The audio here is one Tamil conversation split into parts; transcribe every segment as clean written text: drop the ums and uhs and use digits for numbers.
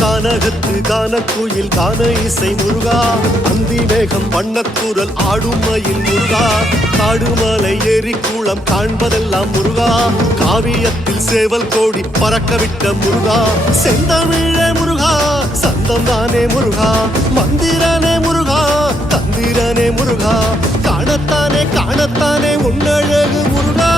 கானகத்து கானக்குயில் கான இசை முருகா அந்தி மேகம் வண்ணக்குரல் ஆடும் மயில் முருகா காடுமலை ஏரி கூளம் காண்பதெல்லாம் முருகா காவியத்தில் சேவல் கோடி பறக்கவிட்ட முருகா செந்தமிழே முருகா சந்தம் தானே முருகா மந்திரனே முருகா தந்திரனே முருகா காணத்தானே காணத்தானே உன்னழகு முருகா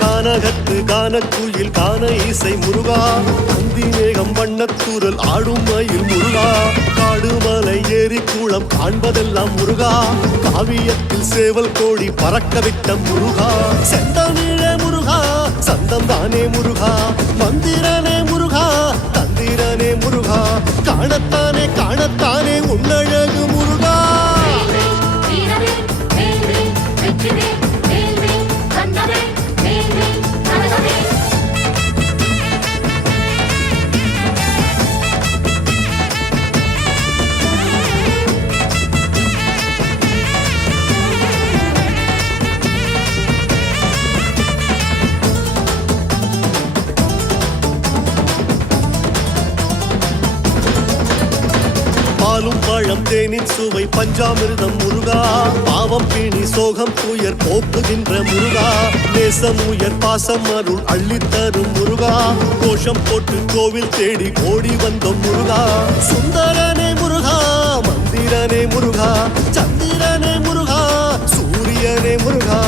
கானகத்து கானக்குயில் கான இசை முருகா அந்தி மேகம் வண்ணத்தூரல் ஆடும் மயில் முருகா காடுமலை ஏரி கூளம் காண்பதெல்லாம் முருகா காவியத்தில் சேவல் கோடி பறக்கவிட்ட முருகா செந்தமிழே முருகா சந்தம் தானே முருகா மந்திரனே முருகா தந்திரனே முருகா காணத்தானே காணத்தானே உன்னழகு முருகா பாலும் பழம் தேனின் சுவை பஞ்சாமிர்தம் முருகா பாவம் பிணி சோகம் துயர் போக்குகின்ற முருகா நேசம் உயர் பாசம் அருள் அள்ளித்தரும் முருகா கோஷம் போட்டு கோவில் தேடி ஓடி வந்தோம் முருகா சுந்தரனே முருகா மந்திரனே முருகா சந்திரனே முருகா சூரியனே முருகா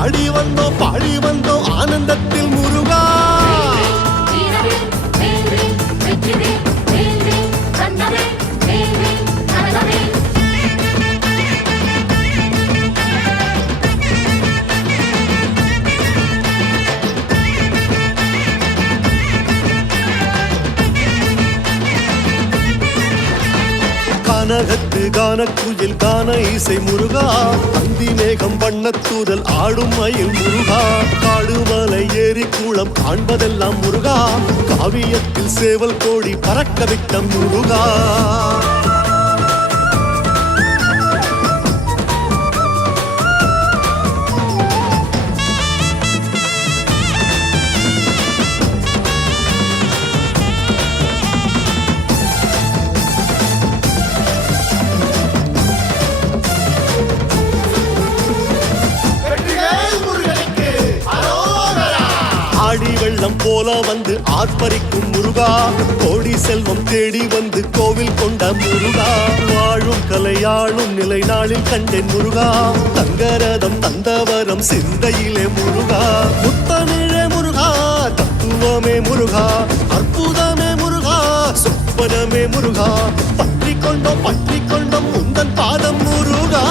ஆடி வந்தோம் பாடி வந்தோம் ஆனந்தத்தில் முருகா கானகத்து கானக்குயில் கான இசை முருகா அந்தி மேகம் வண்ணத்தூரல் ஆடும் மயில் முருகா காடுமலை ஏரி கூளம் காண்பதெல்லாம் முருகா காவியத்தில் சேவல் கோடி பறக்கவிட்ட முருகா வெள்ளம் போல வந்து ஆர்ப்பரிக்கும் முருகா கோடி செல்வம் தேடி வந்து கோவில் கொண்ட முருகா வாழும் கலையாளும் நிலை நாளில் கண்டேன் முருகா தங்கரதம் தந்தவரம் சிந்தையிலே முருகா முத்தமிழே முருகா தத்துவமே முருகா அற்புதமே முருகா சொப்பனமே முருகா பற்றி கொண்டோம் உந்தன் பாதம் முருகா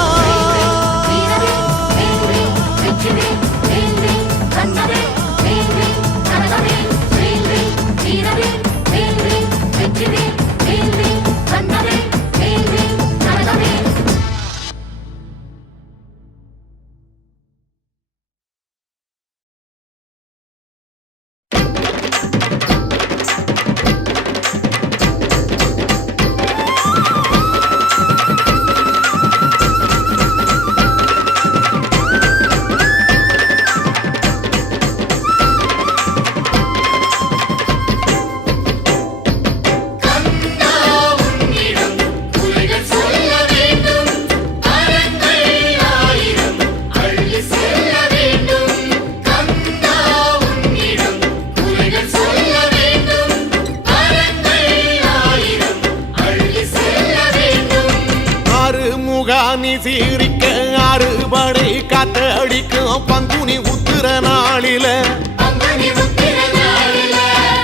சீரிக்க அறுபடை காத்த அடிக்கும் பங்குனி உத்திர நாளில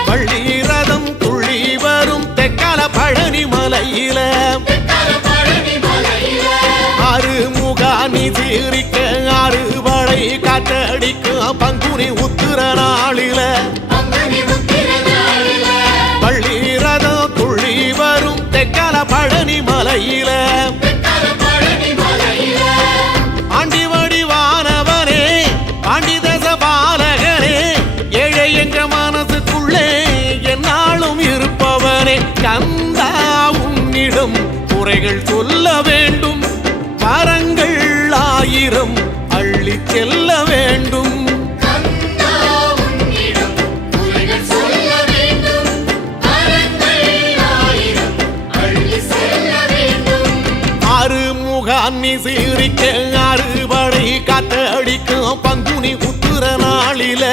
பள்ளி மலையில ஆண்டி வடிவானவனே ஆண்டி தச பாலகனே ஏழை என்ற மனசுக்குள்ளே என்னாலும் இருப்பவனே கந்தா உன்னிடம் குறைகள் சொல்ல வேண்டும் வரங்கள் 1000 அள்ளி செல்ல வேண்டும் அருமுகான்னி சீரிக்க அறுபடை காத்தடிக்கும் பங்குனி உத்திர நாளில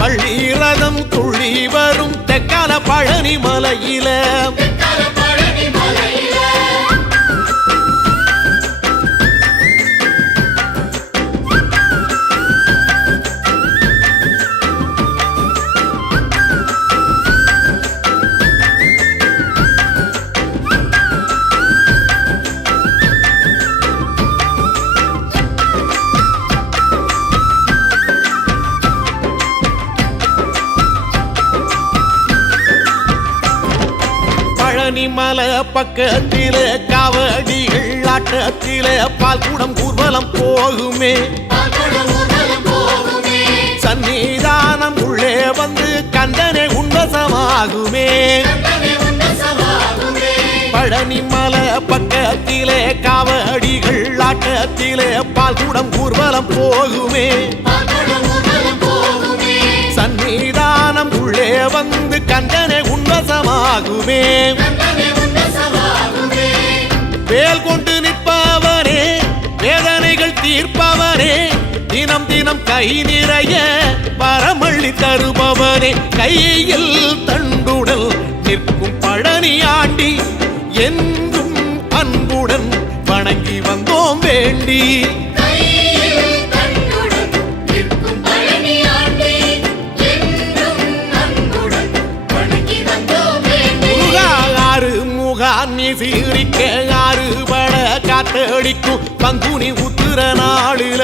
பள்ளி ரதம் துள்ளி வரும் தெக்கால பழனி மலையில மலை பக்கத்தில காவடிகள் ஆட்டத்தில பால் குடம் ஊர்வலம் போகுமே சன்னிதானம் உள்ளே வந்து கந்தனை உன்வசமாகுமே பழனி மலை பக்கத்திலே காவடிகள் ஆட்டத்திலே பால் குடம் ஊர்வலம் போகுமே சன்னிதானம் உள்ளே வந்து கந்தனை உன்வசமாகுமே வேல் கொண்டு நிற்பவனே வேதனைகள் தீர்ப்பவனே தினம் தினம் கை நிறைய வரமள்ளி தருபவனே கையில் தண்டுடல் நிற்கும் பழனி ஆண்டி என்றும் அன்புடன் வணங்கி வந்தோம் வேண்டி நீ சீரிக்க ஆறுபட காத்தடிக்கும் பங்குனி உத்திர நாளில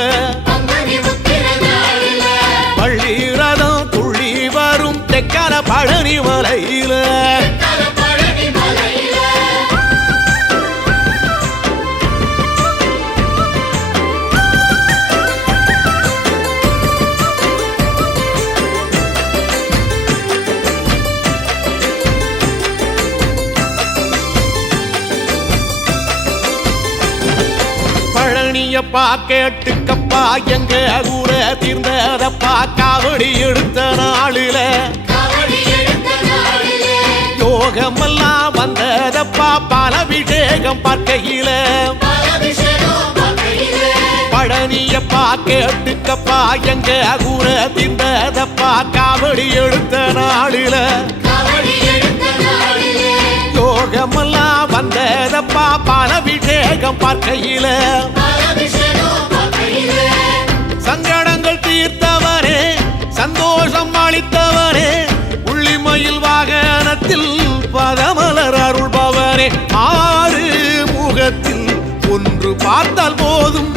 பள்ளி ரதம் துள்ளி வரும் தெக்கால பழனி மலையில பழனியப்பா கேட்டுக்கப்பா எங்க ஊர தீர்ந்ததப்பா காவடி எடுத்த நாளில யோகமெல்லாம் வந்ததப்பா பாலபிஷேகம் பார்க்கையில பழனியப்பா கேட்டுக்கப்பா எங்க ஊர தீர்ந்ததப்பா காவடி எடுத்த நாளில யோகமெல்லாம் வந்ததப்பா பாலபிஷேகம் பார்க்கையில சங்கடங்கள் தீர்த்தவரே சந்தோஷம் அளித்தவரே உள்ளிமயில் வாகனத்தில் பதமலர் அருள்பவரே ஆறு முகத்தில் ஒன்று பார்த்தால் போதும்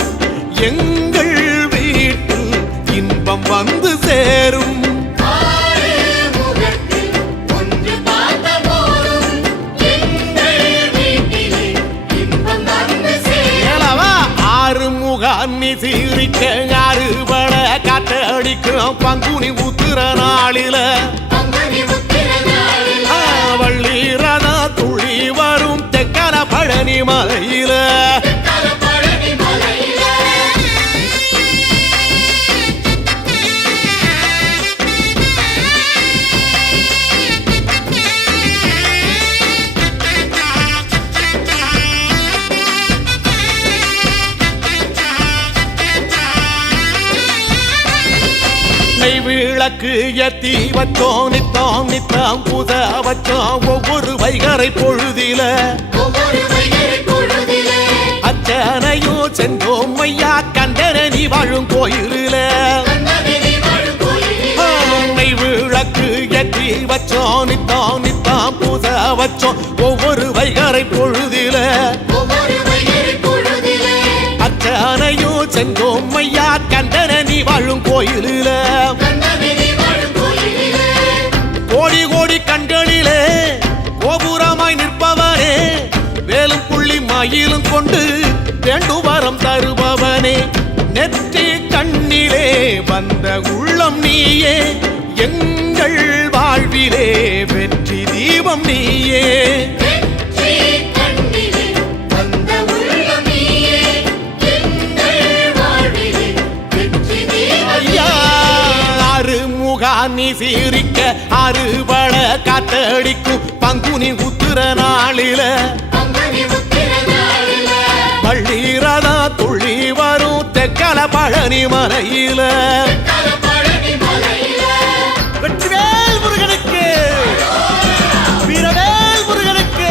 எங்கள் வீட்டில் இன்பம் வந்து சேரும் அன்னி சீரிக்க அறுபட காத்தடிக்கும் பங்குனி உத்திர நாளில வள்ளி ரதா துளி வரும் தெக்கால பழனி மலையில விளக்கு ஏத்தி வச்சோம் நித்தம் நித்தம் பூச வச்சோம் ஒவ்வொரு வைகரை பொழுதில அச்சனையும் சென்றோம் ஐயா கண்டனி வாழும் கோயிலில விளக்கு ஏத்தி வச்சோம் நித்தம் நித்தம் பூச வச்சோம் ஒவ்வொரு வைகரை பொழுதில அச்சனையும் சென்றோம் ஐயா கண்டனி வாழும் கோயிலில கோடி கோடி கண்களிலே கோபுரமாய் நிற்ப வேண்டுவரம் தருபவனே நெற்றி கண்ணிலே வந்த உள்ளம் நீயே எங்கள் வாழ்விலே வெற்றி தீபம் நீயே நீ சீரிக்க அறுபட காத்தடிக்கும் பங்குனி உத்திர நாளில பள்ளீரதா துள்ளி வரும் தெக்கல பழனி மலையில வெற்றிவேல் முருகனுக்கு வீரவேல் முருகனுக்கு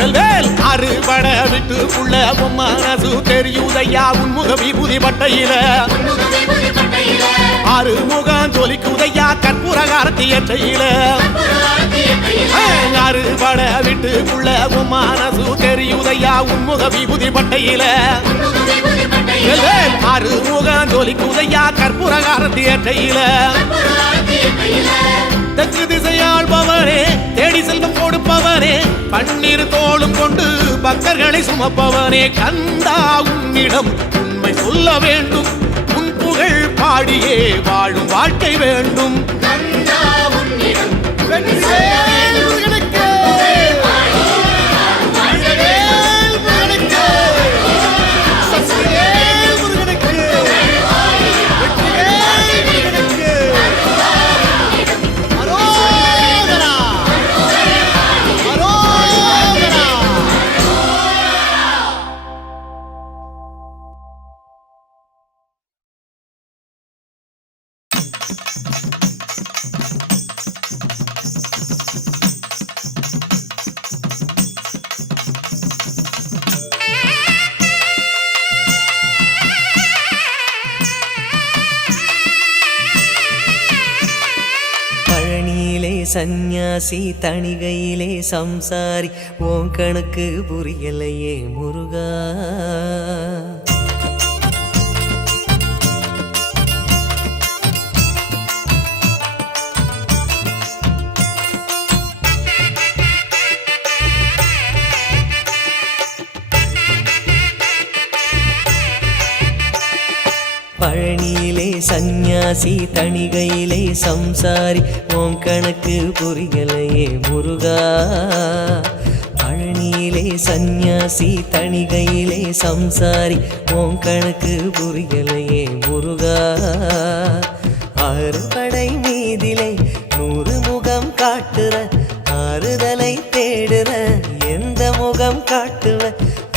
வெல்வேல் அறுபட விட்டுக்குள்ள மனசு தெரியுதையா உன்முக விபூதி பட்டையில ஆறுமுகம் ஜொலிக்குதையா கற்பூர காரத்தி ஏற்றையில அறுபட விட்டுக்குள்ள மனசு தெரியுதையா உன்முக விபூதி பட்டையில ஆறுமுகம் ஜொலிக்குதையா கற்பூர காரத்தி ஏற்றையில தெற்கு திசையாள்பவனே தேடி செல்வம் கொடுப்பவனே பன்னீர் தோளும் கொண்டு பக்தர்களை சுமப்பவனே கந்தா உன்னிடம் உண்மை சொல்ல வேண்டும் உன் புகழ் பாடியே வாழும் வாழ்க்கை வேண்டும் சந்நியாசி தணிகையிலே சம்சாரி ஓன் கணக்கு புரியலையே முருகா பழனியிலே சந்நியாசி தணிகையிலே சம்சாரி ஓம் கணக்கு புரியலையே முருகா பழனியிலே சந்நியாசி தணிகையிலே சம்சாரி ஓம் கணக்கு புரியலையே முருகா ஆறுபடை மீதிலே 100 முகம் காட்டுற ஆறுதலை தேடுற எந்த முகம் காட்டுவ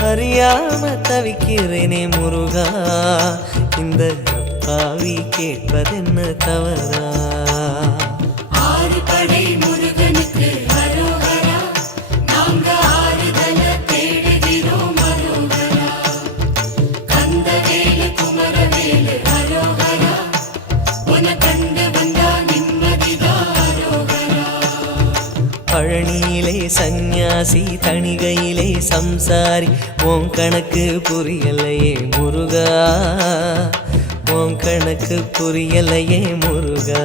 அறியாம தவிக்கிறேனே முருகா இந்த பாவி கேட்பதென்ன தவறா ஆறுபடை முருகனுக்கு அரோகரா நாங்க ஆறுதல தேடுகிறோம் அரோகரா கந்தவேலு குமரவேலு அரோகரா உன கண்டு வந்தா நிம்மதிதான் அரோகரா பழனியிலே சந்நியாசி தணிகையிலே சம்சாரி ஓம் கணக்கு புரியலையே முருகா ஓம் கணக்கு புரியலையே முருகா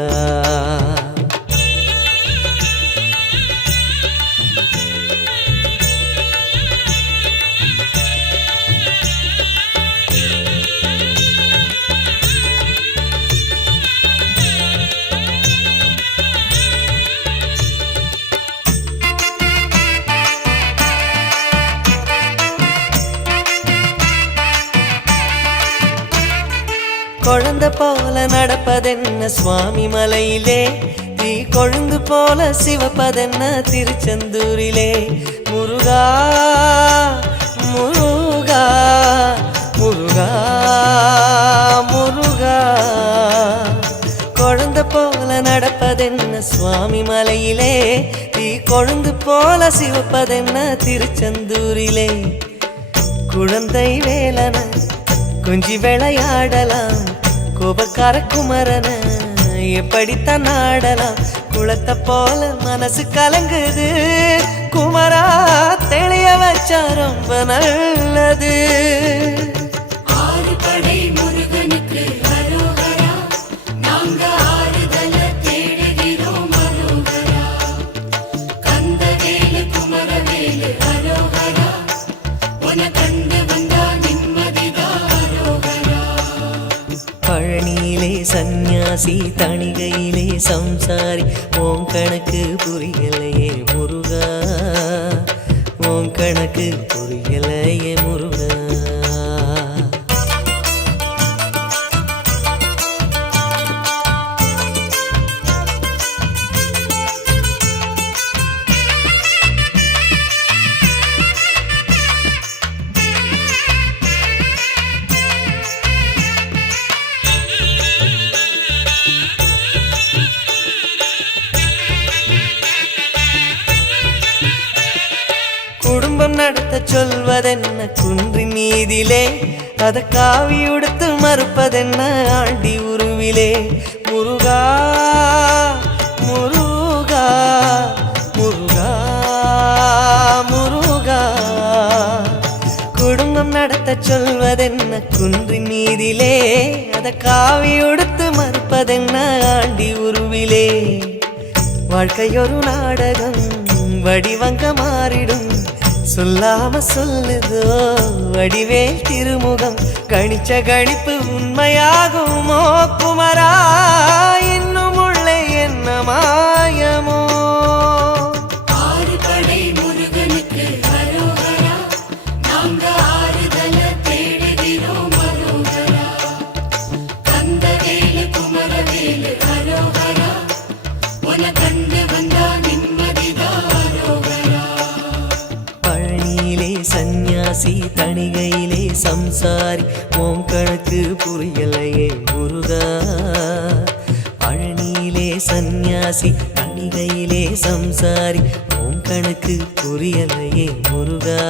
குழந்தை போல நடப்பதென்ன சுவாமி மலையிலே தீ கொழுந்து போல சிவப்பதென்ன திருச்செந்தூரிலே முருகா முருகா முருகா முருகா குழந்தை போல நடப்பதென்ன சுவாமி மலையிலே தீ கொழுந்து போல சிவப்பதென்ன திருச்செந்தூரிலே குழந்தை வேலன கொஞ்சி விளையாடலாம் கோபக்கார குமரன எப்படித்தான் ஆடலாம் குளத்தை போல மனசு கலங்குது குமரா தெளிய வச்சா ரொம்ப நல்லது ஆறுபடை முருகனுக்கு அரோகரா நாங்க ஆறுதல தேடுகிறோம் அரோகரா கந்தவேலு குமரவேலு அரோகரா உன கண்டு சந்நியாசி தணிகையிலே சம்சாரி ஓம் கணக்கு புரியலையே முருகா ஓம் கணக்கு புரியலையே முருகா குடும்பம் நடத்த சொல்வதென்ன குன்றின் மீதிலே அத காவி உடுத்து மறுப்பதென்ன ஆண்டி உருவிலே முருகா முருகா முருகா முருகா குடும்பம் நடத்த சொல்வதென்ன குன்றின் மீதிலே அத காவி உடுத்து மறுப்பதென்ன ஆண்டி உருவிலே வாழ்க்கையொரு நாடகம் வடிவங்க மாறிடும் சொல்லாம சொல்லுதோ வடிவேல் திருமுகம் கணிச்ச கணிப்பு உண்மையாகுமோ குமரா இன்னும் உள்ளே என்ன மாயமோ ஆறுபடை முருகனுக்கு அரோகரா நாங்க ஆறுதல தேடுகிறோம் அரோகரா கந்தவேலு குமரவேலு அரோகரா உன கண்டு வந்தா நிம்மதிதான் அரோகரா பழனியிலே சந்நியாசி தணிகையிலே சம்சாரி ஓம் கணக்கு புரியலையே முருகா பழனியிலே சந்நியாசி தணிகையிலே சம்சாரி ஓம் கணக்கு புரியலையே முருகா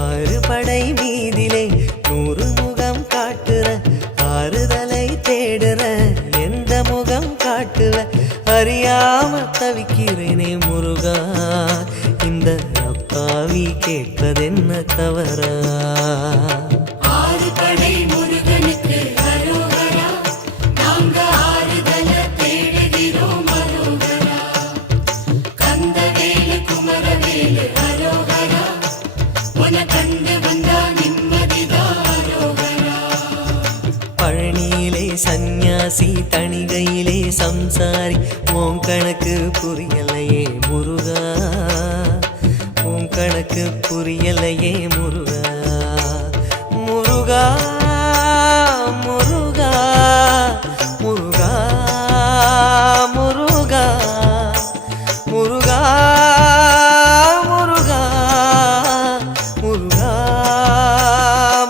ஆறு படை மீதிலே 100 முகம் காட்டுற ஆறுதலை தேடுற எந்த முகம் காட்டுவ அறியாம தவிக்கிறேனே முருகா இந்த அப்பாவி கேட்பதென்ன தவறா ஆறுபடை முருகனுக்கு அரோகரா நாங்க ஆறுதல தேடுகிறோம் அரோகரா கந்தவேலு குமரவேலு அரோகரா உன கண்டு வந்தா நிம்மதிதான் அரோகரா பழனியிலே சந்நியாசி தணிகையிலே சம்சாரி ஓம் கணக்கு புரியலையே முருகா ஓம் கணக்கு புரியலையே முருகா முருகா முருகா முருகா முருகா முருகா முருகா முருகா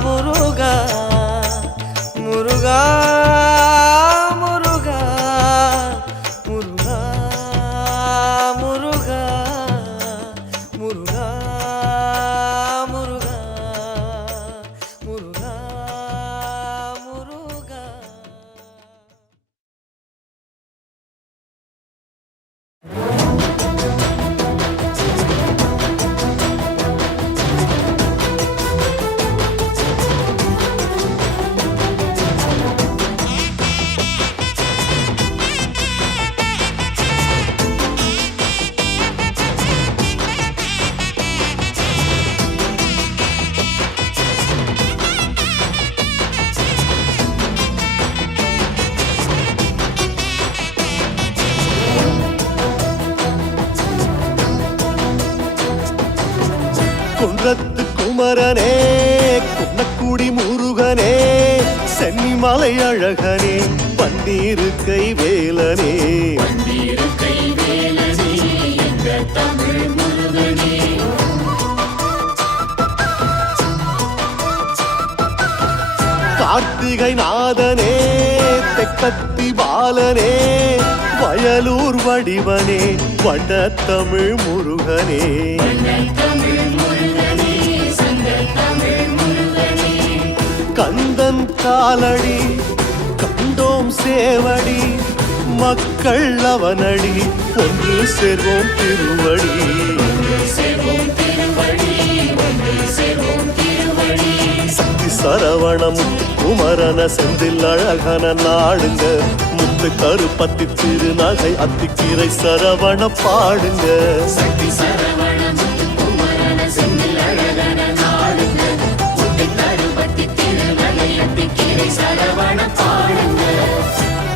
முருகா முருகா முருகா முருகா முருகா முருகா முருகா முருகா முருகா குன்றத்து குமரனே குன்னக்குடி முருகனே சென்னிமலை அழகனே பன்னீரு கைவேலனே கார்த்திகை நாதனே தெக்கத்தி பாலனே வயலூர் வடிவனே வண்ணத்தமிழ் முருகனே கந்தன் காலடி கண்டோம் சேவடி மக்கள் அவனடி ஒன்று சேர்வோம் திருவடி சக்தி சரவண முத்து குமரன செந்தில் அழகன நாடுங்க முத்து கருப்பத்தி திருநகை அத்திக்கீரை சரவண பாடுங்க சக்தி சரவண முத்து குமரன செந்தில் அழகன நாடுங்க முத்து கருப்பத்தி திருநகை அத்திக்கீரை சரவண பாடுங்க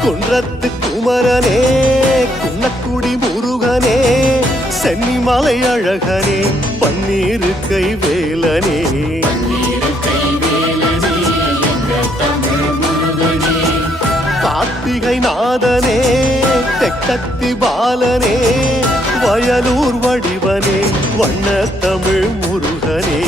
குன்றத்து குமரனே குன்னக்குடி முருகனே சென்னிமலை அழகனே பன்னீரு கை வேலனே கார்த்திகை நாதனே தெக்கத்தி பாலனே வயலூர் வடிவனே வண்ண தமிழ் முருகனே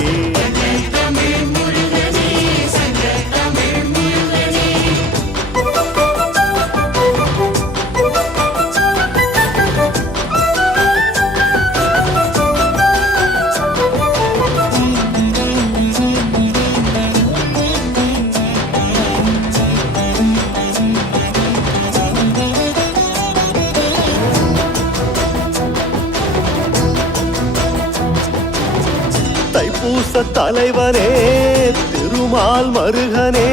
தைப்பூச தலைவனே திருமால் மருகனே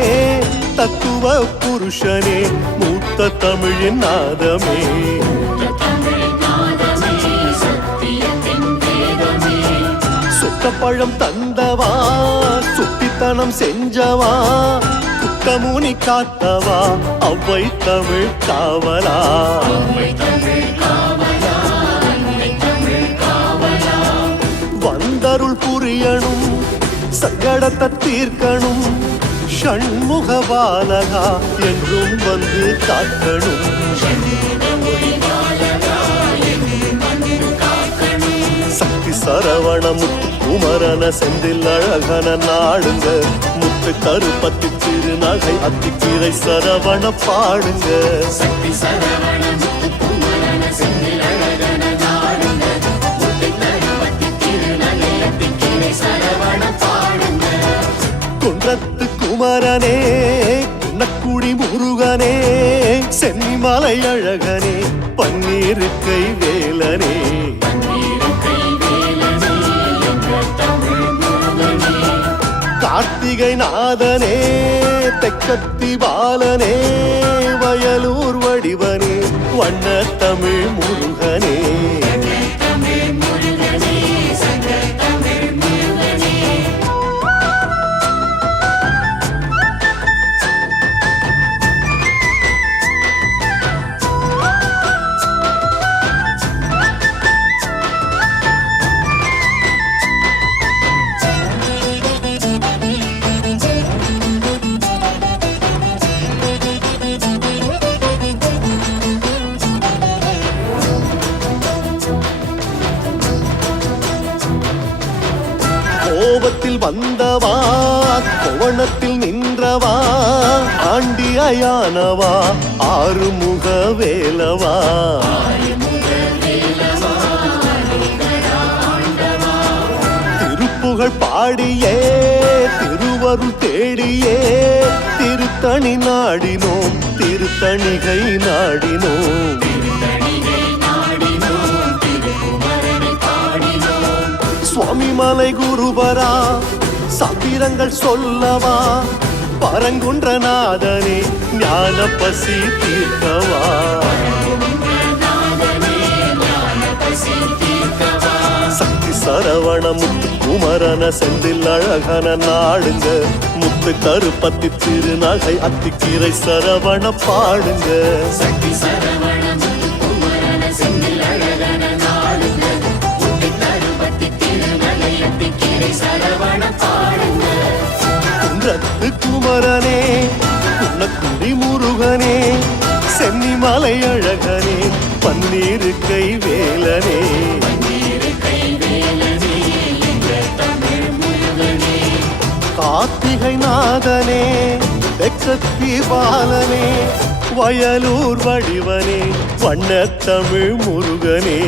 தத்துவ புருஷனே மூத்த தமிழின் நாதமே சொத்தப்பழம் தந்தவா சுட்டித்தனம் செஞ்சவா குத்தமுனி காத்தவா அவ்வை தமிழ் காவலா வந்தருள் புரியணும் சங்கடத்தை தீர்க்கணும் ஷண்முக பாலகா என்றும் வந்து காக்கணும் சக்தி சரவண முத்து குமரன செந்தில் அழகன நாடுங்க முத்து கருப்பத்தி திருநகை அத்திக்கீரை சரவண பாடுங்க சக்தி சரவண முத்து குமரன செந்தில் அழகன நாடுங்க முத்து கருப்பத்தி திருநகை அத்திக்கீரை சரவண பாடுங்க குன்றத்து குமரனே குன்னக்குடி முருகனே சென்னிமலை அழகனே பன்னீரு கை வேலனே கார்த்திகை நாதனே தெக்கத்தி பாலனே வயலூர் வடிவனே வண்ண தமிழ் முருகனே கோபத்தில் வந்தவா கோவணத்தில் நின்றவா ஆண்டியானவா ஆறுமுக வேலவா திருப்புகழ் பாடியே திருவருள் தேடியே திருத்தணி நாடினோம் திருத்தணிகை நாடினோம் சுவாமிமலை குருபரா சபிரங்கள் சொல்லவா பரங்குன்றநாதனே ஞான பசி தீர்க்கவா சக்தி சரவண முத்து குமரன செந்தில் அழகன நாடுங்க முத்து கருப்பத்தி திருநகை அத்திக்கீரை சரவண பாடுங்க சக்தி சரவண முத்து குமரன செந்தில் அழகன நாடுங்க முத்து கருப்பத்தி திருநகை அத்திக்கீரை சரவண பாடுங்க குன்றத்து குமரனே குன்னக்குடி முருகனே சென்னிமலை அழகனே பன்னீரு கை வேலனே கார்த்திகை நாதனே தெக்கத்தி பாலனே வயலூர் வடிவனே வண்ண தமிழ் முருகனே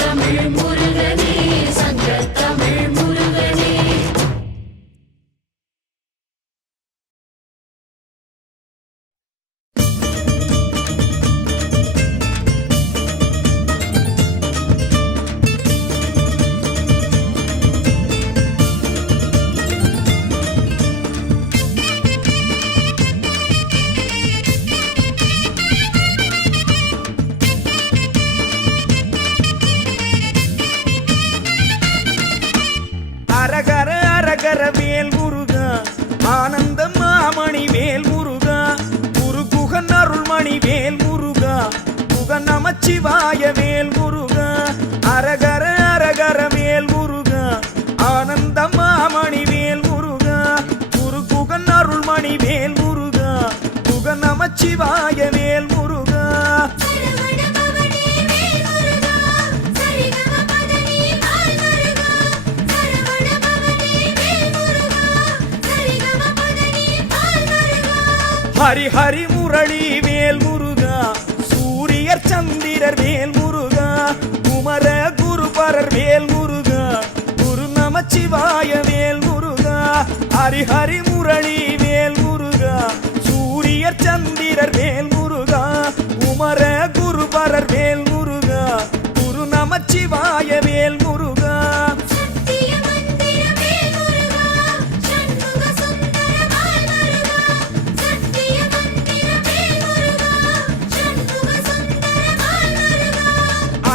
தமிழ் முருகனே சங்க தமிழ் முருகனே நமச்சிவாய வேல் முருகா அரகர அரகர வேல் முருகா ஆனந்த மாமணி வேல் முருகா குரு குகன் அருள்மணி வேல் முருகா குக நமச்சிவாய வேல் முருகா சரவண பவனே வேல் முருகா சரிகம பதனி பால் முருகா சரவண பவனே வேல் முருகா சரிகம பதனி பால் முருகா ஹரி ஹரி முரளி வேல் முருகா சூரியர் சந்திரர் வேல் முருகா குமர குருபரர் வேல் முருகா குரு நமச்சிவாய வேல் முருகா ஹரி ஹரி முரளி வேல் முருகா சூரியர் சந்திரர் வேல் முருகா குமர குருபரர் வேல் முருகா குரு நமச்சிவாய வேல் முருகா சத்திய மந்திர வேல் முருகா சண்முக சுந்தர பால் முருகா சத்திய மந்திர வேல் முருகா சண்முக சுந்தர பால் முருகா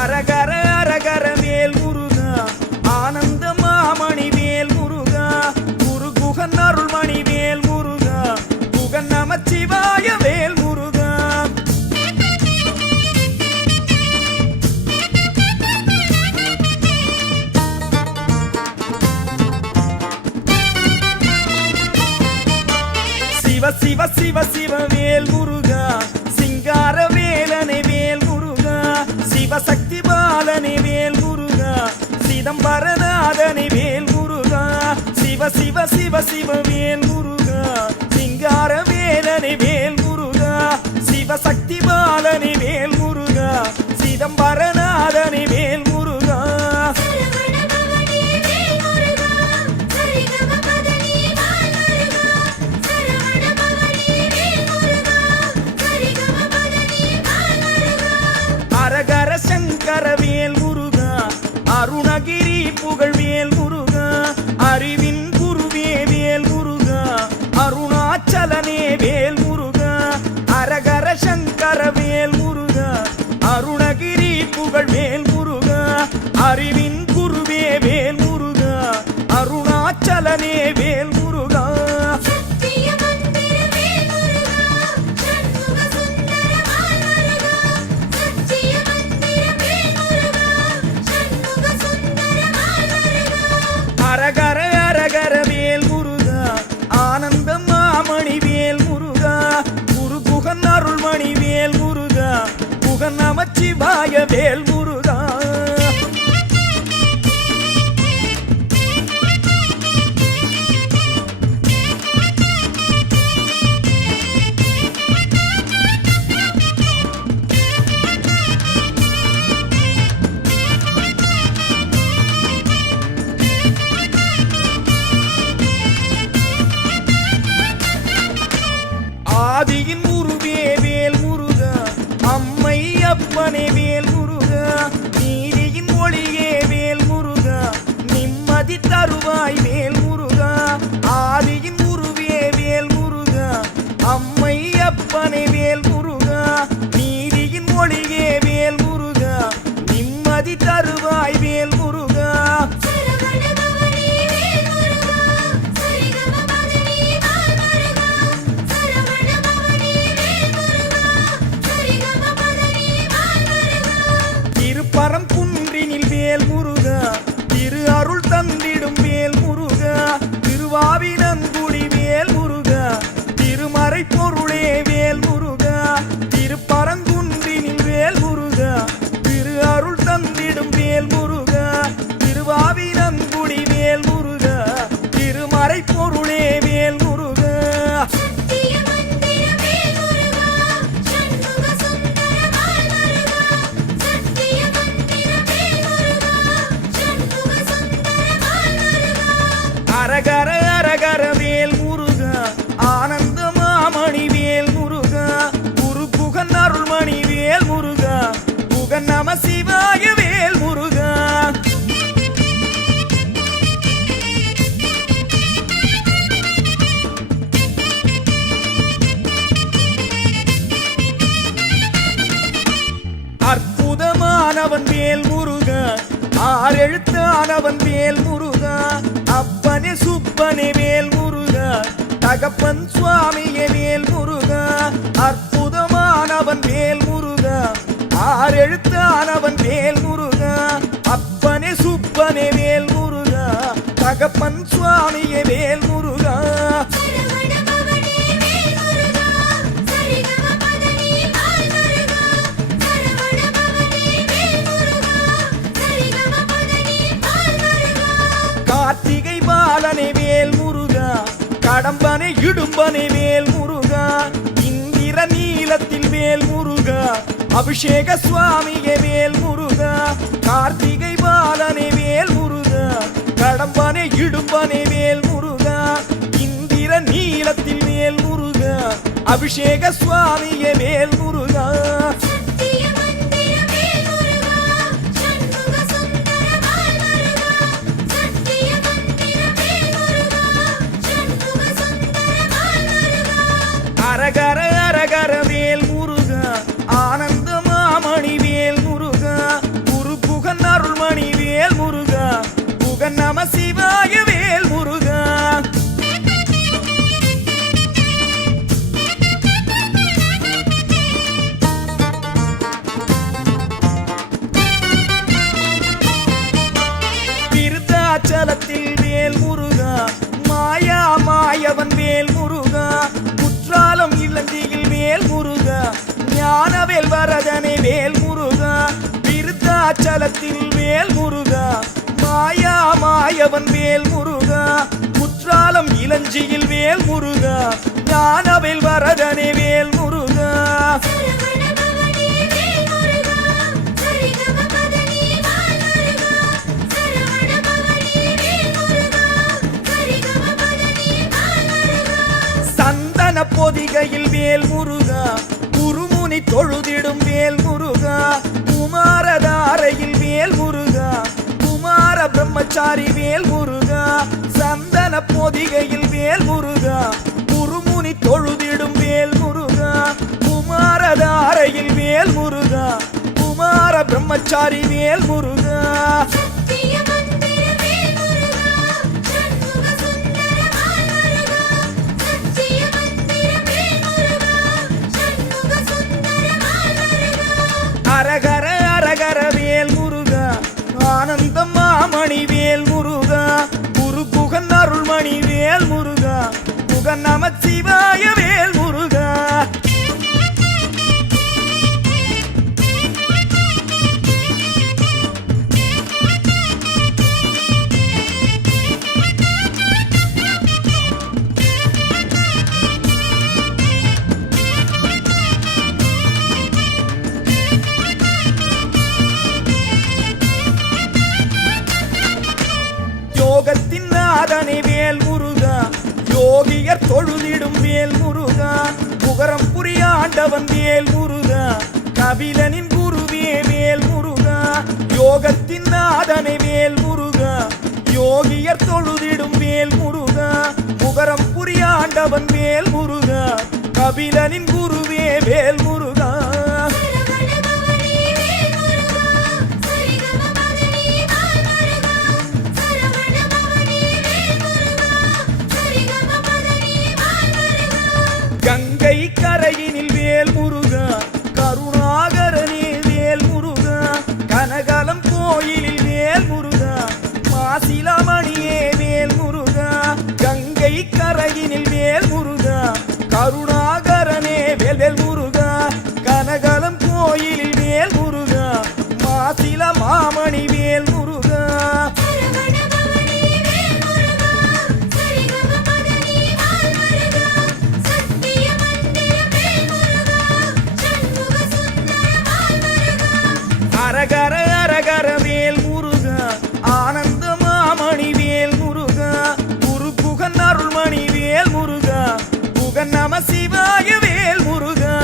அரகர அரகர வேல் முருகா ஆனந்த மாமணி வேல் முருகா குரு குகன் அருள்மணி வேல் முருகா குகன் நமச்சிவாய வேல் முருகா சிவ சிவ சிவ சிவ வேல் முருகா சிங்கார வேலனை வேல் முருகா சிவசக்தி பாலனை வேல் முருகா சிதம்பரநாதனை வேல் முருகா சிவ சிவ சிவ சிவ வேல் முருகா சிங்கார வேலனை வேல் முருகா சிவசக்தி பாலனை வேல் முருகா சிதம்பரநாதனை வேல் முருகா சரவண பவனே வேல் முருகா சரிகம பதனி பால் முருகா சரவண பவனே வேல் முருகா சரிகம பதனி பால் முருகா அரகர சங்கர வேல் முருகா அருணகிரி புகழ் வேல் முருகா அறிவின் குருவே வேல் முருகா அருணாச்சலனே வேல் முருகா அரகர சங்கர வேல் முருகா அருணகிரி புகழ் வேல் முருகா அறிவின் குருவே வேல் முருகா அருணாச்சலனே வேல் முருகா சத்திய மந்திர வேல் முருகா சண்முக சுந்தர பால் முருகா சத்திய மந்திர வேல் முருகா சண்முக சுந்தர பால் முருகா அரகர அரகர வேல் முருகா ஆனந்த மாமணி வேல் முருகா குரு குகன் அருள்மணி வேல் முருகா குகன் நமச்சிவாய வேல் முருகா ஆதியின் உருவே வேல் முருகா அம்மை அப்பனே வேல் முருகா நீதியின் ஒளியே வேல் முருகா நிம்மதி தருவாய் வேல் முருகா ஆதியின் உருவே வேல் முருகா அம்மை அப்பனே வேல் முருகா நீதியின் ஒளியே வேல் முருகா நிம்மதி தருவாய் வேல் முருகா சரவண பவனே வேல் முருகா சரிகம பதனி பால் முருகா சரவண பவனே வேல் முருகா சரிகம பதனி பால் முருகா திருப்பரம் குன்றினில் வேல் முருகா திரு அருள் தந்திடும் வேல் முருகா திருவாவினங்குடி வேல் முருகா திருமறை பொருளே வேல் முருகா திருப்பரங்குன்றினில் வேல் முருகா திரு அருள் தந்திடும் வேல் முருகா திருவாவினங்குடி வேல் முருகா திருமறை பொருளே வேல் முருகா சத்திய மந்திர வேல் முருகா சண்முக சுந்தர பால் முருகா சத்திய மந்திர வேல் முருகா சண்முக சுந்தர பால் முருகா அரகர அரகர வேல் முருகா ஆனந்த மாமணி வேல் முருகா குரு குகன் அருள்மணி வேல் முருகா குகன் நம சிவாய வேல் முருகா அற்புதமானவன் வேல் முருகா ஆறெழுத்தானவன் வேல் முருகா அப்பனே சுப்பனே வேல் முருகா தகப்பன் சுவாமியே வேல் முருகா அற்புதமானவன் வேல் முருகா ஆறெழுத்தானவன் அடுத்தான் அவன் வேல் முருகா அப்பனே சுப்பனே வேல் முருகா தகப்பன் சுவாமியே வேல் முருகா சரவண பவனே வேல் முருகா சரிகம பதனி பால் முருகா சரவண பவனே வேல் முருகா சரிகம பதனி பால் முருகா கார்த்திகை பாலனே வேல் முருகா கடம்பனை இடும்பனை வேல் முருகா இந்திர நீலத்தில் வேல் முருகா அபிஷேக சுவாமியே வேல் முருகா கார்த்திகை பாலனே வேல் முருகா கடம்பனை இடும்பனை வேல் முருகா இந்திர நீலத்தில் வேல் முருகா அபிஷேக சுவாமியே வேல் முருகா சத்திய மந்திர வேல் முருகா சண்முக சுந்தர பால் முருகா சத்திய மந்திர வேல் முருகா சண்முக சுந்தர பால் முருகா அரகர அரகர வேல் முருகா ஆனந்த மாமணி வேல் முருகா குரு புகன் அருள்மணி வேல் முருகா புகன் நம சிவாய வேல் முருகா விருத்தாச்சலத்தில் வேல் முருகா மாயா மாயவன் வேல் முருகா குற்றாலம் இளந்தியில் வேல் முருகா ஞானவேல் வரதனை வேல் முருகா விருத்தாச்சலத்தில் வேல் முருகா மாயா மாயவன் வேல் முருகா குற்றாலம் இளஞ்சியில் வேல் முருகா ஞானவேல் வரதனை வேல் முருகா சரவண பவனே வேல் முருகா சரிகம பதனி பால் முருகா சரவண பவனே வேல் முருகா சரிகம பதனி பால் முருகா சந்தன பொதிகையில் வேல் முருகா குருமுனி தொழுதிடும் வேல் முருகா குமாரதாரையில் வேல் முருகா குமார பிரம்மச்சாரி வேல் முருகா சந்தன பொதிகையில் வேல் முருகா குருமுனி தொழுதிடும் வேல் முருகா குமாரதாரையில் வேல் முருகா குமார பிரம்மச்சாரி வேல் முருகா சத்திய மந்திர வேல் முருகா சண்முக சுந்தர பால் முருகா சத்திய மந்திர வேல் முருகா சண்முக சுந்தர பால் முருகா அரகர அரகர வேல் முருகா ஆனந்தம் மாமணி வேல் முருகா குரு புகன் அருள்மணி வேல் முருகா புகன் நம சிவாய வேல் முருகா யோகத்தின் நாதனை வேல் முருகா யோகியர் தொழுதிடும் வேல் முருகா புகரம் புரியாண்டவன் வேல் முருகா கபிலனின் குருவே வேல் முருகா யோகத்தின் நாதனை வேல் முருகா யோகியர் தொழுதிடும் வேல் முருகா புகரம் புரியாண்டவன் வேல் முருகா கபிலனின் குருவே வேல் முருகா சரவண பவனே வேல் முருகா சரிகம பதனி பால் முருகா சரவண பவனே வேல் முருகா சரிகம பதனி பால் முருகா கங்கை கரையினில் வேல் முருகா கருணாகரனே வேல் முருகா கனகலம் கோயிலில் வேல் முருகா மாசிலாமணியே வேல் முருகா கங்கை கரையினில் வேல் முருகா கருணாகரனே வேல் வேல் முருகா கனகலம் கோயிலில் வேல் முருகா மாசில மாமணி வேல் முருகா சரவண பவனே வேல் முருகா சரிகம பதனி பால் முருகா சத்திய மந்திர வேல் முருகா சண்முக சுந்தர பால் முருகா அரகர அரகர வேல் முருகா ஆனந்த மாமணி வேல் முருகா குரு புகன் அருள்மணி வேல் முருகா புகன் நம சிவாய வேல் முருகா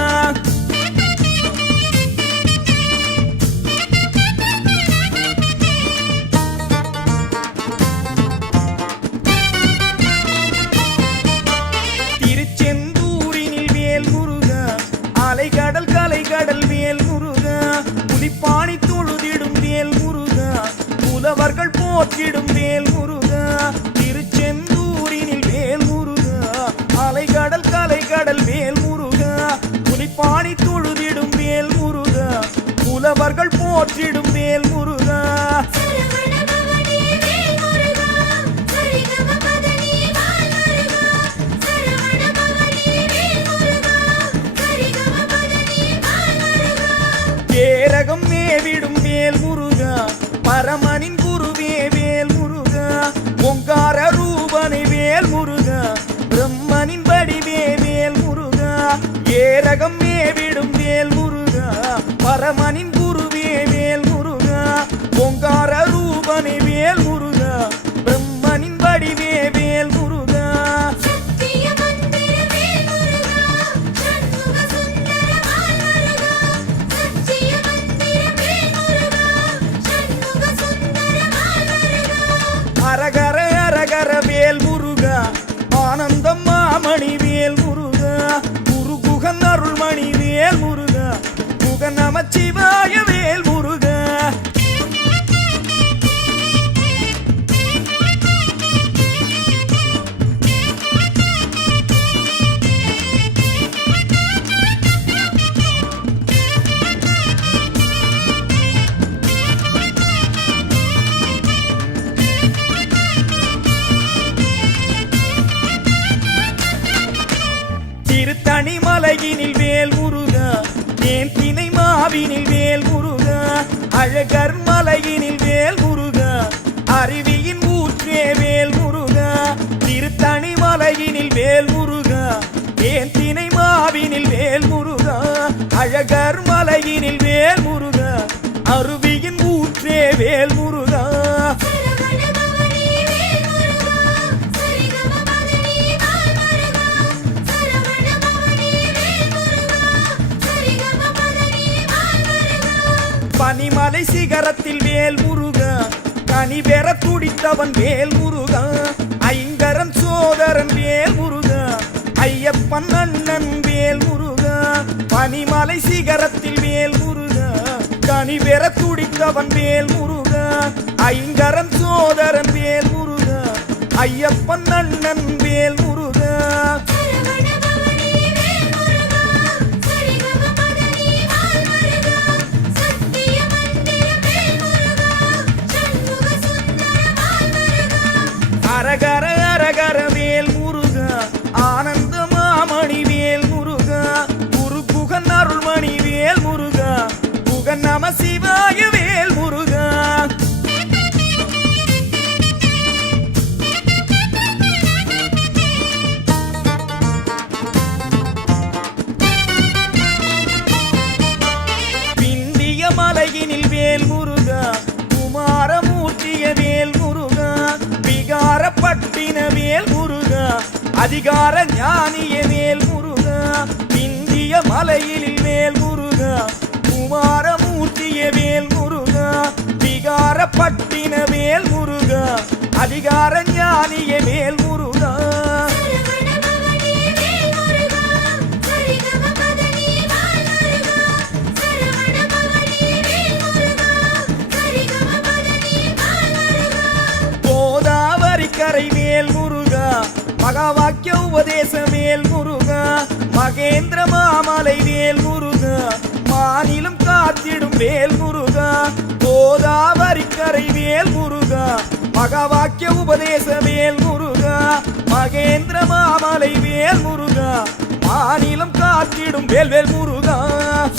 திருச்செந்தூரினில் வேல் முருகா அலைகடல் கலைகடல் வேல் முருகா புலிப்பாணி தொழுதிடும் வேல் முருகா புலவர்கள் போற்றிடும் வேல் முருகா திருச்செந்தூரினில் வேல் முருகா அலைகடல் கலைகடல் வேல் முருகா புலிப்பாணி தொழுதிடும் வேல் முருகா புலவர்கள் போற்றிடும் வேல் முருகா சரவணபவனே வேல் முருகா சரிகம பதனி வால் முருகா சரவணபவனே வேல் முருகா சரிகம பதனி வால் முருகா ஏரகம் மேவிடும் வேல் முருகா பரமனின் குருவே வேல் முருகா ஓங்கார ரூபனை வேல் முருகா பிரம்மனின் வடிவே வேல் முருகா ஏரகம் மேவிடும் வேல் முருகா பரமனின் குருவே வேல் முருகா ஓங்கார ரூபனை வேல் முருகா பிரம்மனின் வடிவே வேல் முருகா சத்திய மந்திர வேல் முருகா சண்முக சுந்தர வால் முருகா சத்திய மந்திர வேல் முருகா சண்முக சுந்தர வால் முருகா அரகர அரகர வேல் முருகா ஆனந்தம் மாமணி வேல் முருகா குருகுகன் அருள்மணி வேல் முருகா குக நமச்சிவாய வேல் முருகா திருத்தணி மலையினில் வேல் முருகா ஏன் திணை மாவினில் வேல் முருகா அழகர் மலையினில் வேல் முருகா அருவியின் ஊற்றே வேல் முருகா திருத்தணி மலையினில் வேல் முருகா ஏன் திணை மாவினில் வேல் முருகா அழகர் மலையினில் வேல் முருகா அருவியின் ஊற்றே வேல் முருகா சரவணபவனே வேல் முருகா சரிகம பதனி வால் முருகா சரவணபவனே வேல் முருகா சரிகம பதனி வால் முருகா பனிமலை சிகரத்தில் வேல் முருகா கனி பெற துடித்தவன் வேல் முருகா ஐங்கரன் சோதரன் வேல் முருகா ஐயப்பன் அண்ணன் வேல் முருகா பனிமலை சிகரத்தில் வேல் முருகா கனி பெற துடித்தவன் வேல் முருகா ஐங்கரன் சோதரன் வேல் முருகா ஐயப்பன் அண்ணன் வேல் முருகா சரவணபவனே வேல் முருகா சரிகம பதனி வால் முருகா சத்திய மந்திர வேல் முருகா சண்முக சுந்தர வால் முருகா அரகர அரகர வேல் முருகா ஆனந்த மாமணி வேல் முருகா குரு குகன் அருள்மணி வேல் முருகா குகன் நம சிவாய வேல் முருகா பிந்திய மலையினில் வேல் முருகா குமாரமூர்த்திய வேல் முருகா விகாரப்பட்டின வேல் முருகா அதிகார ஞானிய வேல் முருகா பிந்திய மலையினில் வேல் முருகா குமாரமூர்த்திய வேல் முருகா விகாரப்பட்டின வேல் முருகா அதிகார ஞானிய வேல் முருகா சரவணபவனே வேல் முருகா சரிகம பதனி வால் முருகா சரவணபவனே வேல் முருகா சரிகம பதனி வால் முருகா கோதாவரி கரை வேல் முருகா மகாவாக்கிய உபதேச வேல் முருகா மகேந்திர மாமலை வேல் முருகா மாநிலம் காத்திடும் வேல் முருகா கோதாவரி கரை வேல் முருகா மகாவாக்கிய உபதேச வேல் முருகா மகேந்திர மாமலை வேல் முருகா மாநிலம் காத்திடும் வேல் வேல் முருகா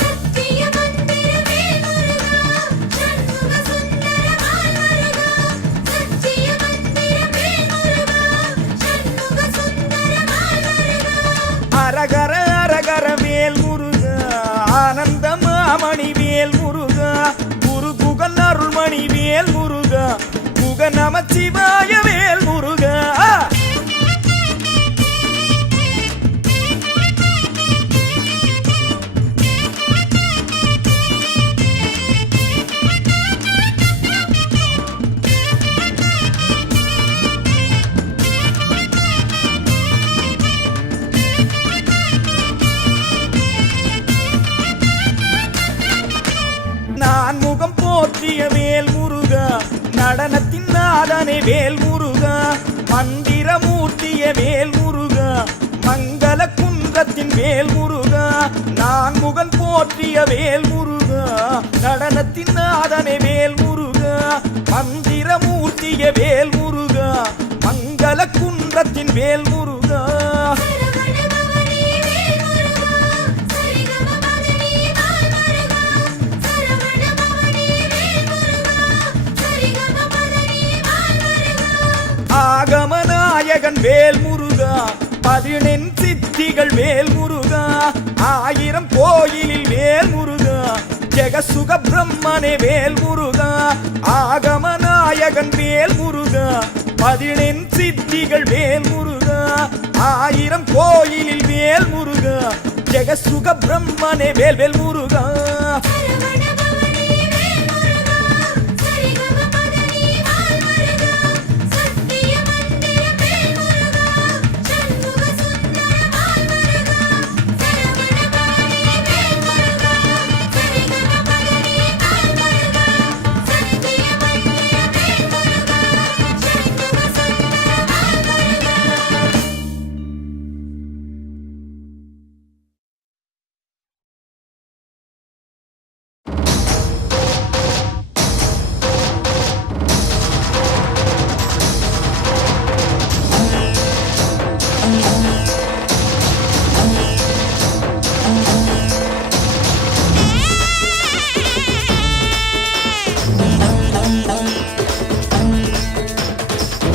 சத்திய மந்திர வேல் முருகா சண்முக சுந்தர வால் முருகா சத்திய மந்திர வேல் முருகா சண்முக சுந்தர வால் முருகா அரகர அரகர வேல் முருகா ஆனந்த மாமணி வேல் முருகா குரு குகன் அருள்மணி வேல் முருகா குக நமச்சிவாய வேல் முருகா நான் முகம் போற்றிய வேல் முருகா நடனத்தின் நாதனை வேல் முருகா மந்திரமூர்த்திய வேல் முருகா மங்கள குன்றத்தின் வேல் முருகா நான் முகன் போற்றிய வேல் முருகா நடனத்தின் நாதனே வேல் முருகா மந்திரமூர்த்திய வேல் முருகா மங்கள குன்றத்தின் வேல் முருகா ஆகமநாயகன் வேல் முருகா 18 சித்திகள் வேல் முருகா 1000 கோயிலில் வேல் முருகா ஜெகசுக பிரம்மனே வேல் முருகா ஆகமநாயகன் வேல் முருகா 18 சித்திகள் வேல் முருகா 1000 கோயிலில் வேல் முருகா ஜெகசுக பிரம்மனே வேல் வேல் முருகா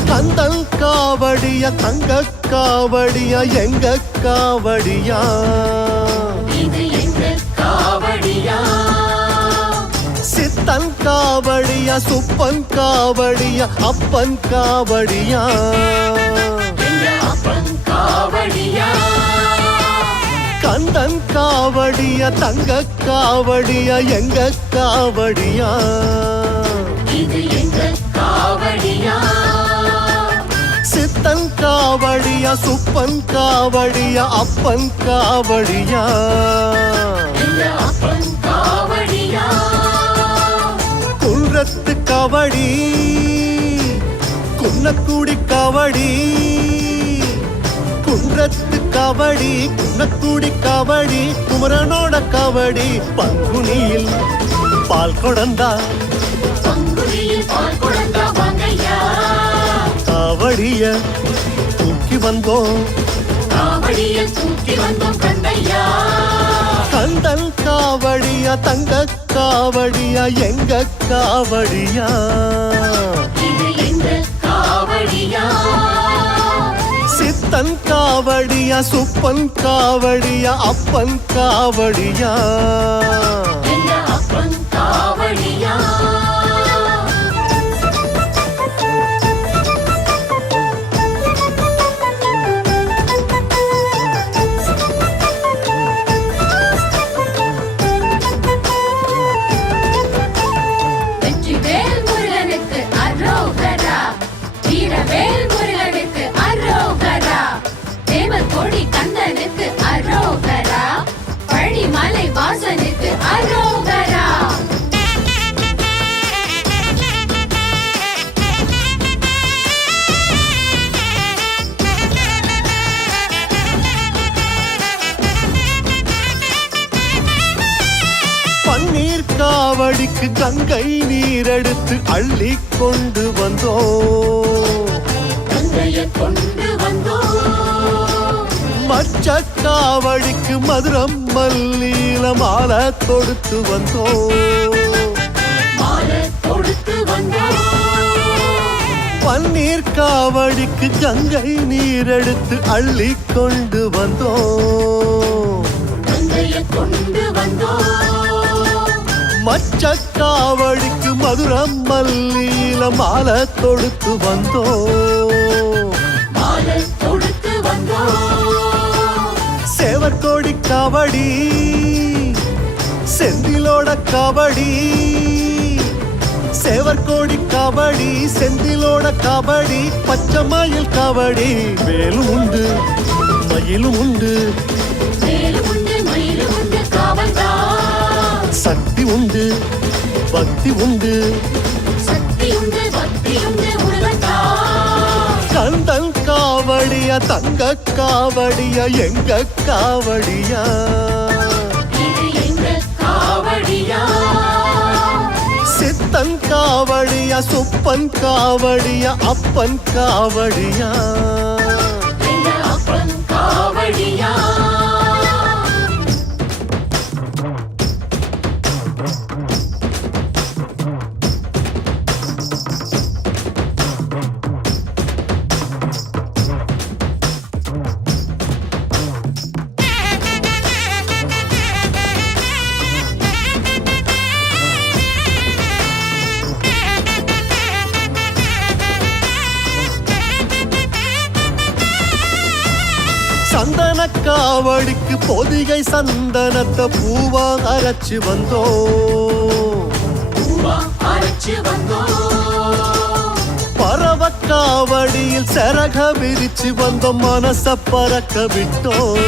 கந்தல் காவடியா தங்க காவடியா எங்க காவடியா இது எங்க காவடியா சித்தன் காவடியா சுப்பன் காவடியா அப்பன் காவடியா எங்க அப்பன் காவடியா கந்தன் காவடியா தங்க காவடியா எங்க காவடியா இது எங்க காவடியா சித்தன் காவடியா சுப்பன் காவடியா அப்பன் காவடியா எங்க அப்பன் காவடியா குன்றத்து காவடி குன்னக்குடி காவடி குன்றத்து காவடி குன்னக்குடி காவடி குமரனோட காவடி பங்குனியில் பால் கொடந்தா பங்குனியில் பால் கொடந்தா வாங்கய்யா காவடிய தூக்கி வந்தோம் காவடிய தூக்கி வந்தோம் கண்ணையா கந்தன் காவடியா தங்க காவடியா எங்க காவடியா இது எங்க காவடியா சித்தன் காவடியா சுப்பன் காவடியா அப்பன் காவடியா எங்க அப்பன் காவடியா வெற்றிவேல் முருகனுக்கு அரோகரா வீரவேல் முருகனுக்கு அரோகரா தேவர் கொடி கந்தனுக்கு அரோகரா பழனிமலை வாசனுக்கு அரோகரா பன்னீர் காவடிக்கு கங்கை நீரெடுத்து அள்ளி கொண்டு வந்தோம் கங்கைய கொண்டு வந்தோம் மச்ச காவடிக்கு மதுரம் மல்லீல மாலை தொடுத்து வந்தோம் மாலை கொடுத்து வந்தோம் பன்னீர் காவடிக்கு கங்கை நீரெடுத்து அள்ளி கொண்டு வந்தோம் கங்கைய கொண்டு வந்தோம் மச்ச காவடிக்கு மதுரம் மல்லீல மாலை தொடுத்து வந்தோம் மாலை கொடுத்து வந்தோம் சேவற்கோடி காவடி செந்திலோட காவடி சேவற்கோடி காவடி செந்திலோட காவடி பச்சை மயில் காவடி வேலும் உண்டு மயிலும் உண்டு மேலும் உண்டு மயிலும் உண்டு காவல்தா சக்தி உண்டு பக்தி உண்டு சக்தி உண்டு பக்தி உண்டு முருகன்தா கந்தன் காவடியா தங்க காவடியா எங்க காவடியா இது எங்க காவடியா காவடியா சொப்பன் காவடியா அப்பன் காவடியா எங்க அப்பன் காவடியா சந்தன காவடிக்கு பொதிகை சந்தனத்தை பூவா அரைச்சு வந்தோம் பூவா அரைச்சு வந்தோம் பறவ காவடியில் சரக விரிச்சு வந்தோம் மனச பறக்க விட்டோம்